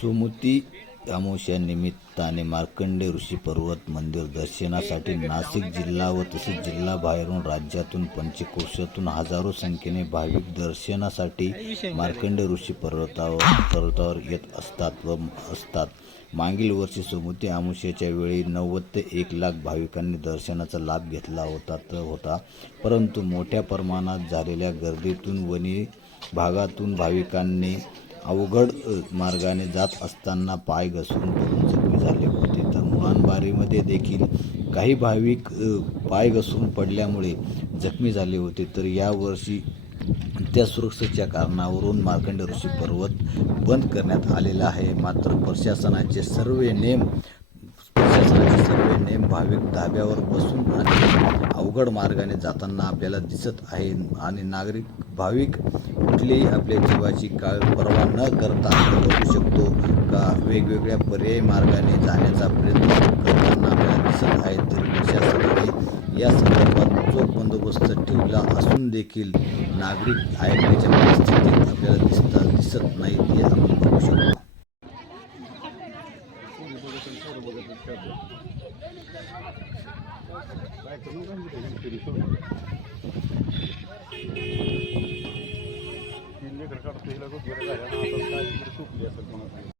सुमती अमावस्या निमित्ताने मार्कंडे ऋषी पर्वत मंदिर दर्शनासाठी नाशिक जिल्हा व तसेच जिल्हाबाहेरून राज्यातून पंचकोशातून हजारो संख्येने भाविक दर्शनासाठी मार्कंडे ऋषी पर्वतावर पर्वतावर येत असतात व असतात. मागील वर्षी सुमुती अमावस्येच्या वेळी नव्वद ते एक लाख भाविकांनी दर्शनाचा लाभ घेतला होता तर होता. परंतु मोठ्या प्रमाणात झालेल्या गर्दीतून वनी भागातून भाविकांनी अवघड मार्गाने जात असताना पाय घसरून पडून जखमी झाले होते. तर मुळांबारीमध्ये देखील काही भाविक पाय घसरून पडल्यामुळे जखमी झाले होते. तर यावर्षी त्या सुरक्षेच्या कारणावरून मार्कंड ऋषी पर्वत बंद करण्यात आलेला आहे. मात्र प्रशासनाचे सर्व नेम शासनाचे सर्व नेम भाविक धाब्यावर बसून आणि अवघड मार्गाने जाताना आपल्याला दिसत आहे आणि नागरिक भाविक कुठलीही आपल्या जीवाची काळ पर्वा न करता करू शकतो का? वेगवेगळ्या पर्यायी मार्गाने जाण्याचा प्रयत्न करताना आपल्याला दिसत आहे. तरी प्रशासनाने या संदर्भात चोख बंदोबस्त ठेवला असून देखील नागरिक ऐकण्याच्या परिस्थितीत आपल्याला दिसता दिसत तीन लेकर काढतो हिला खूप बरं झालं आता काय तिकडे सुकली असेल कोणाचं